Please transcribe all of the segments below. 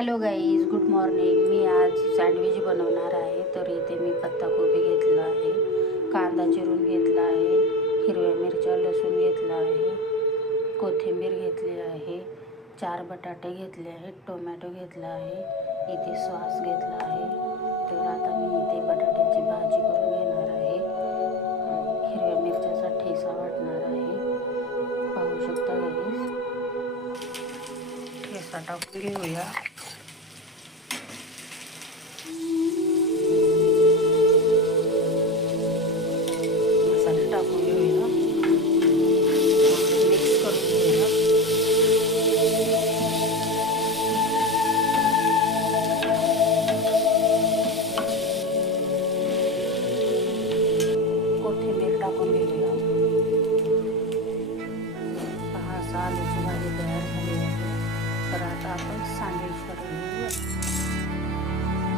Hello guys, good morning. मी आज sandwich बनवणार आहे. तर इथे मी पत्ताकोबी घेतला आहे, कांदा चिरून घेतला आहे, हिरव्या मिरच्या लसूण घेतला आहे, कोथिंबीर घेतली आहे, 4 बटाटे घेतले आहेत, टोमॅटो घेतला आहे, इथे सॉस घेतला आहे. तर आता मी इथे बटाट्याची भाजी करून घेणार आहे. हिरव्या मिरच्याचा ठेचा वाटणार आहे. पाहू शकता गाईज. ठेचा टाकून घेऊया. मसाला टाकून घेऊया. मिक्स करून घेऊया. कोथिंबीर टाकून घेऊया. असा आलूची भाजी तयार झाली आहे. तर आता आपण सँडविच करून घेऊया.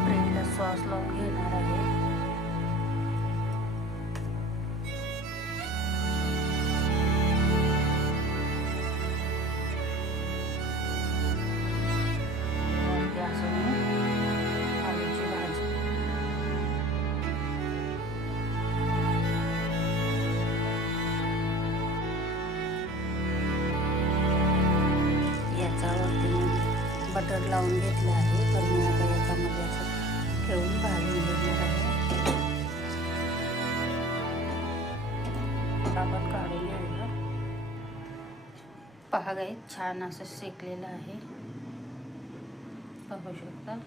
ब्रेडला सॉस लावून घेणार आहे. आलूची भाजी याच्यावरती मी बटर लावून घेतलं आहे. तर मी आता याच्यामध्ये असं ठेवून भाजून घेणार आहे. आपण काढून घेऊया. पहा गाईस, छान असं शेकलेलं आहे, पाहू शकता.